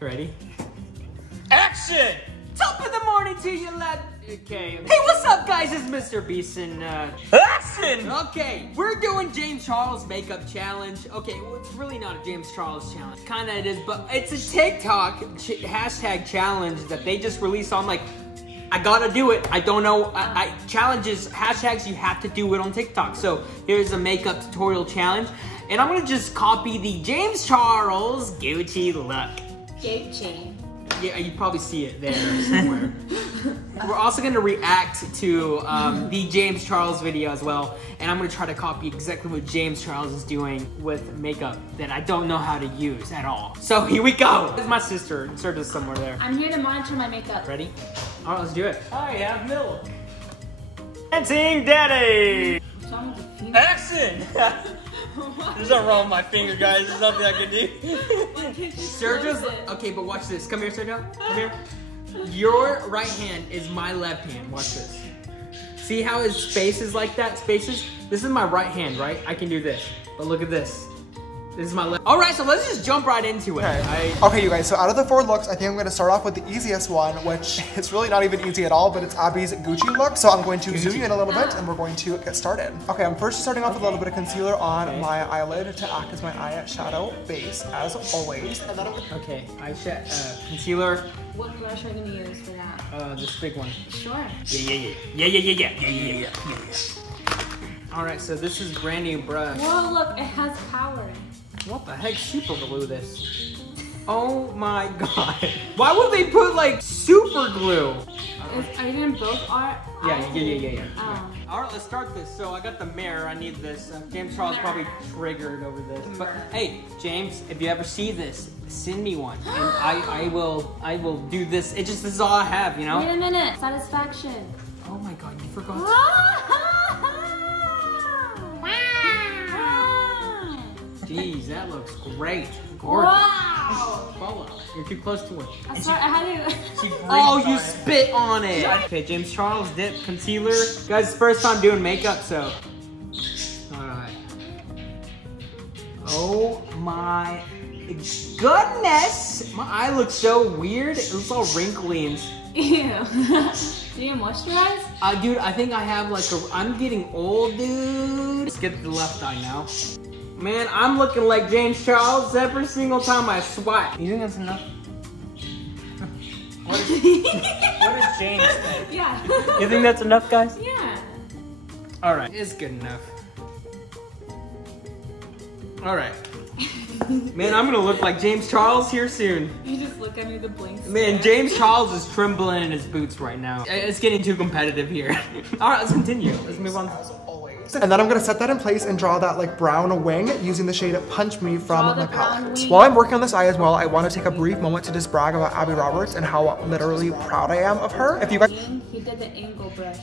Ready? Action! Top of the morning to you, lad. Okay. Hey, what's up, guys? It's Mr. Beast and Action! Okay, we're doing James Charles makeup challenge. Okay, well, it's really not a James Charles challenge. Kinda it is, but it's a TikTok hashtag challenge that they just released. So I'm like, I gotta do it. I don't know. Challenges, hashtags, you have to do it on TikTok. So here's a makeup tutorial challenge. And I'm gonna just copy the James Charles Gucci look. Gucci. Yeah, you probably see it there somewhere. We're also gonna react to the James Charles video as well. And I'm gonna try to copy exactly what James Charles is doing with makeup that I don't know how to use at all. So here we go. This is my sister. Sergio's somewhere there. I'm here to monitor my makeup. Ready? All right, let's do it. I have milk. Dancing Daddy! Action! There's nothing wrong with my finger, guys. There's nothing I can do. Sergio's, okay, but watch this. Come here, Sergio. Come here. Your right hand is my left hand. Watch this. See how his face is like that? Spaces? This is my right hand, right? I can do this. But look at this. This is my left. All right, so let's just jump right into it. Okay, you guys, so out of the 4 looks, I think I'm gonna start off with the easiest one, which is really not even easy at all, but it's Abby's Gucci look. So I'm going to zoom you in a little bit and we're going to get started. Okay, I'm first starting off with a little bit of concealer on my eyelid to act as my eye shadow base, as always. And then Okay, concealer. What brush are you gonna use for that? This big one. Sure. Yeah. All right, so this is brand new brush. Whoa, look, it has power. What the heck, super glue this? Oh my god. Why would they put like super glue? Are you doing both art? Yeah. Oh. All right, let's start this. So I got the mirror, I need this. James Charles probably triggered over this. But hey, James, if you ever see this, send me one. And I will do this. This is all I have, you know? Wait a minute, satisfaction. Oh my god, you forgot. Jeez, that looks great. Gorgeous. Wow! Follow. You're too close to it. I swear I had to. Oh, you spit on it. Okay, James Charles dip concealer. Guys, first time doing makeup, so. Alright. Oh my goodness! My eye looks so weird. It looks all wrinkly and. Ew. Do you moisturize? Dude, I think I have like I'm getting old, dude. Let's get the left eye now. Man, I'm looking like James Charles every single time I swipe. You think that's enough? What does James think? Yeah. You think that's enough, guys? Yeah. All right, it's good enough. All right. Man, I'm gonna look like James Charles here soon. You just look at me with a blank stare. Man, James Charles is trembling in his boots right now. It's getting too competitive here. All right, let's continue. Let's move on. and then I'm gonna set that in place and draw that like brown wing using the shade Punch Me from my palette. Wing. While I'm working on this eye as well, I want to take a brief moment to just brag about Abby Roberts and how literally proud I am of her. If you guys He did the angle brush.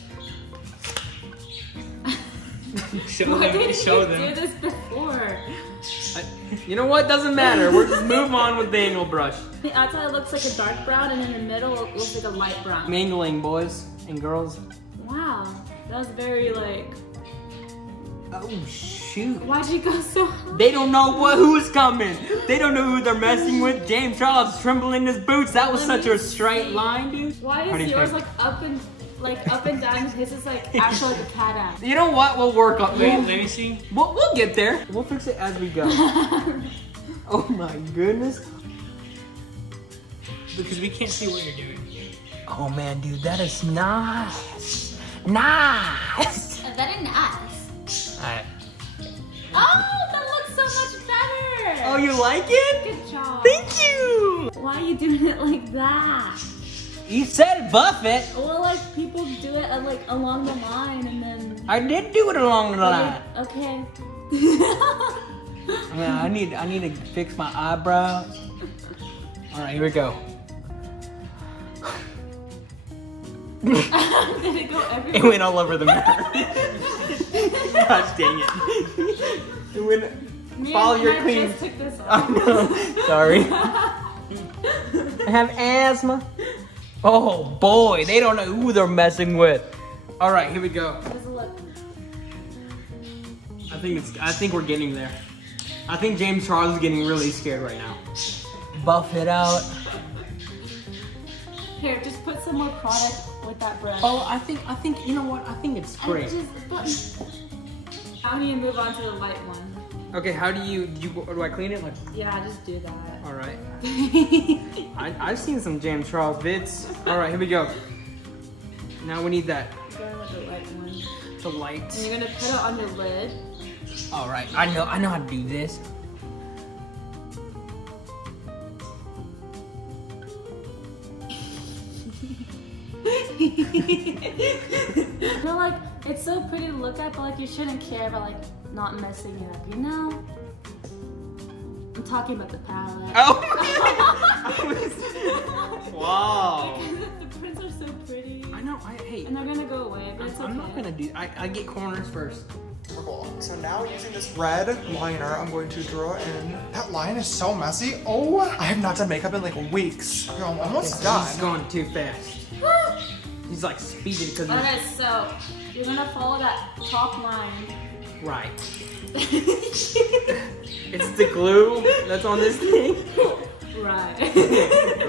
Show Why them. didn't Show you them. do this before? You know what? Doesn't matter. We're just move on with the angle brush. The outside it looks like a dark brown, and in the middle it looks like a light brown. Mingling, boys and girls. Wow, that was very like. Oh shoot! Why'd you go so high? They don't know who's coming. They don't know who they're messing with. James Charles trembling in his boots. That was such a straight line, dude. Why is yours like up and down, and his is like actually like a cat ass? You know what? We'll work on. Wait, let me see. We'll get there. We'll fix it as we go. Oh my goodness. Because we can't see what you're doing. Oh man, dude, that is nice. Nice. Very nice. Alright. Oh, that looks so much better. Oh, you like it? Good job. Thank you. Why are you doing it like that? You said buff it. Well, like people do it like along the line, and then. I did do it along the line. Okay. Man, I need to fix my eyebrows. All right, here we go. Did it go everywhere? It went all over the mirror. Gosh dang it. It went. Follow your clean. Just took this off. I know. Sorry. I have asthma. Oh boy, they don't know who they're messing with. All right, here we go. How does it look? I think we're getting there. I think James Charles is getting really scared right now. buff it out. Here, just put some more product with that brush. Oh, I think, you know what? I think it's great. Now we need to move on to the light one. Okay, how do I clean it? Like, Yeah, just do that. all right. I've seen some James Charles vids. All right, here we go. Now we need that. Going with the light one. The light. And you're gonna put it on your lid. All right, I know how to do this. I feel like it's so pretty to look at, but like you shouldn't care about like not messing it up, you know? I'm talking about the palette. Oh! Wow. Because the prints are so pretty. I know, hey. And they're gonna go away, but it's okay. I'm not gonna do, I get corners first. Purple. So now using this red liner, I'm going to draw in. That line is so messy. Oh, I have not done makeup in like weeks. I'm almost done. He's going too fast. He's like speeding because Okay, so you're gonna follow that top line. Right. It's the glue that's on this thing. Right.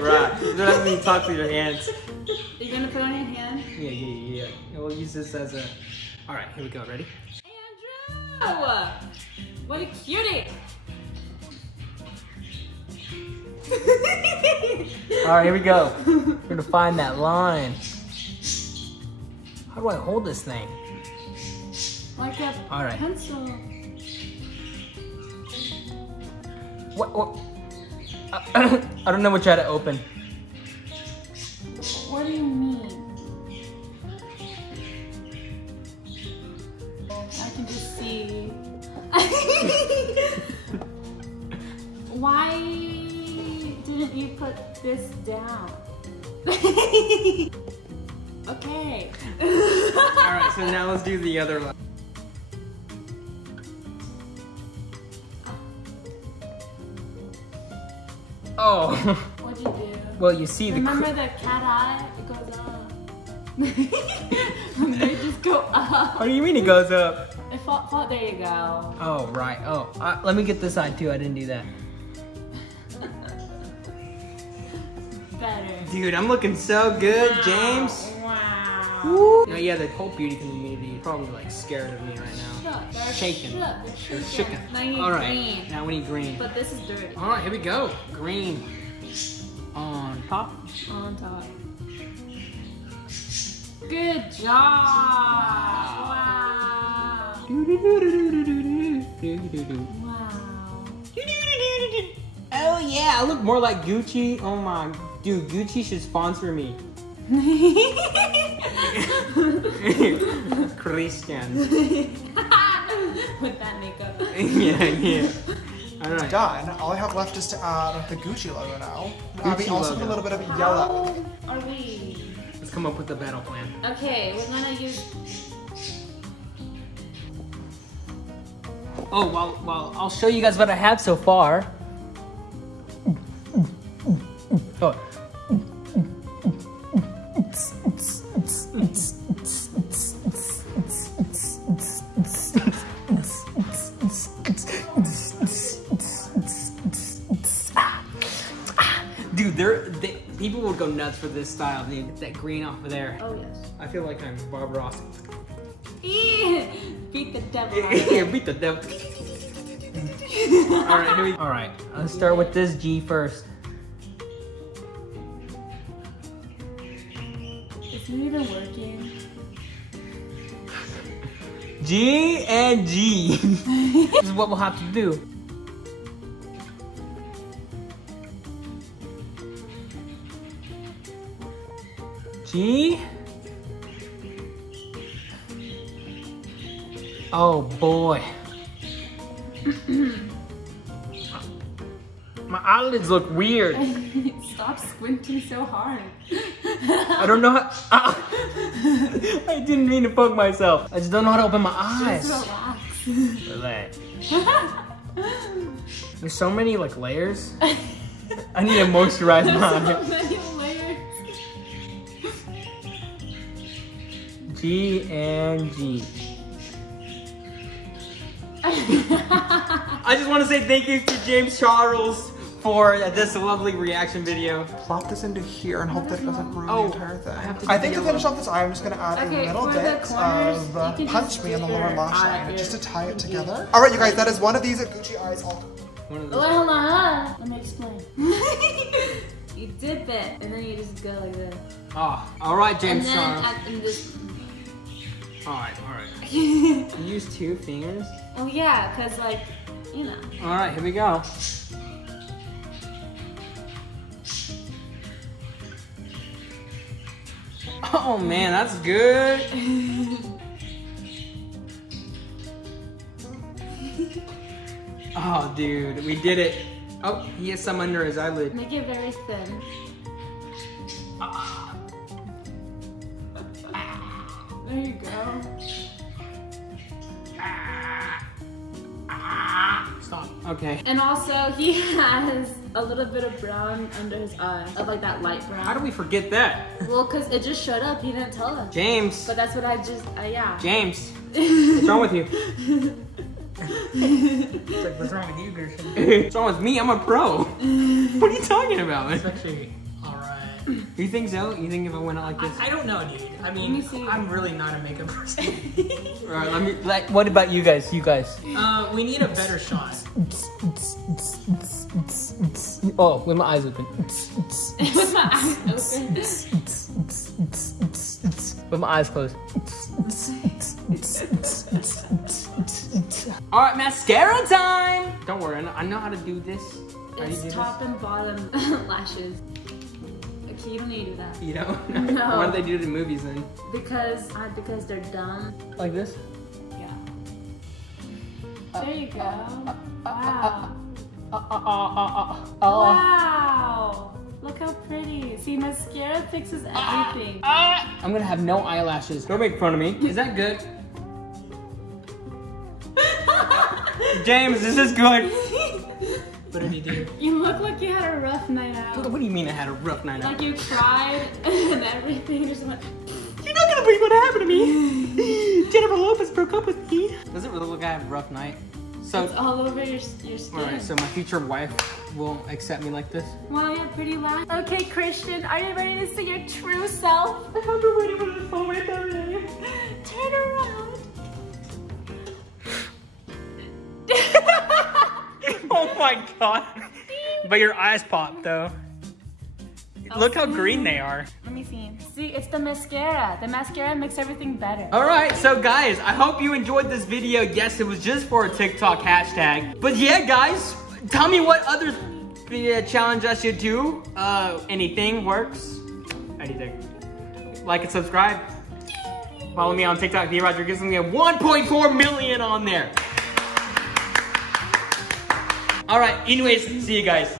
Right. You don't have to talk with your hands. You're gonna put it on your hand? Yeah. We'll use this as a... Alright, here we go. Ready? Andrew! What a cutie! Alright, here we go. We're gonna find that line. How do I hold this thing? Like a Alright. pencil. What? I don't know which I had to open. What do you mean? I can just see. Why didn't you put this down? Okay. Alright, so now let's do the other line. Oh. What'd you do? Well, you see Remember the cat eye? It goes up. They just go up. What do you mean it goes up? It fall, there you go. Oh, right. Oh, let me get this side too. I didn't do that. Better. Dude, I'm looking so good, James. Wow. Woo. No, yeah, the whole beauty community is probably like scared of me right now. Look, they're Shaking. They're They're shaking. shaking. Now you need All right, green. now we need green. But this is dirty. All right, here we go. Green on top. On top. Good job. Wow. Wow. Oh yeah, I look more like Gucci. Oh my, dude, Gucci should sponsor me. Cristian. With that makeup. Yeah. All right. Done. All I have left is to add the Gucci logo now. Abby also logo. did a little bit of yellow. How are we? Let's come up with a battle plan. Okay, we're gonna use. Oh, well, I'll show you guys what I have so far. Oh. Dude, people would go nuts for this style, dude. That green off of there. Oh yes. I feel like I'm Bob Ross. Beat the devil. Beat the devil. All right, let's start with this G first. Is it even working? G and G. This is what we'll have to do. G. Oh boy. My eyelids look weird. Stop squinting so hard. I don't know how. I didn't mean to poke myself. I just don't know how to open my eyes. Just relax. Relax. There's so many like layers. I need to moisturize my So eyes. many layers. G and G. I just want to say thank you to James Charles for this lovely reaction video. Plop this into here and hope that it doesn't ruin Oh, the entire thing. I have to I do think to yellow. finish off this eye, I'm just gonna add a Okay, little for the bit corners, of you can punch just me in the do lower your lash eye line here. just to tie it together. All right, you guys, that is one of these Gucci eyes all. One of Wait, those. hold on. Let me explain. You dip it, and then you just go like this. Oh, all right, James And then Charles. in this. All right. You use 2 fingers. Oh yeah, cause like, you know. All right, here we go. Oh man, that's good. Oh dude, we did it. Oh, he has some under his eyelid. Make it very thin. There you go. Stop. Okay. And also, he has a little bit of brown under his eye, of like that light brown. How do we forget that? Well, cause it just showed up. He didn't tell us. James. But that's what I just, yeah. James. What's wrong with you? It's like, what's wrong with you, Cristian? What's wrong with me? I'm a pro. What are you talking about, It's man? actually alright. You think so? You think if I went out like this? I don't know, dude. I Let me mean, see. I'm really not a makeup person. All right, let me. Like, what about you guys? You guys. We need a better shot. Oh, with my eyes open. With my eyes open. With my eyes closed. All right, mascara time. Don't worry, I know how to do this. How do you do It's top and bottom lashes. Okay, you don't need to do that. this? You know? No. What do they do to the movies then? Because they're dumb. Like this? Yeah. There you go. Wow. Wow. Look how pretty. See, mascara fixes everything. I'm gonna have no eyelashes. Don't make fun of me. Is that good? James, this is good. What did he do? You look like you had a rough night out. What do you mean I had a rough night out? Like you cried and everything just went. You're not gonna believe what happened to me. Jennifer Lopez broke up with me. Does it really look like I have a rough night? So, It's all over your skin. alright, so my future wife will accept me like this? Wow, you have pretty lashes. Okay, Christian, are you ready to see your true self? I have been waiting for this moment every day. Turn around. Oh my god. But your eyes pop though. Look how green they are. Let me see. See, it's the mascara. The mascara makes everything better. All right, so guys, I hope you enjoyed this video. Yes, it was just for a TikTok hashtag. But yeah, guys, tell me what other challenge I should do. Anything works. Anything. Like and subscribe. Follow me on TikTok, D-Rodriguez. We have 1.4 million on there. All right, anyways, see you guys.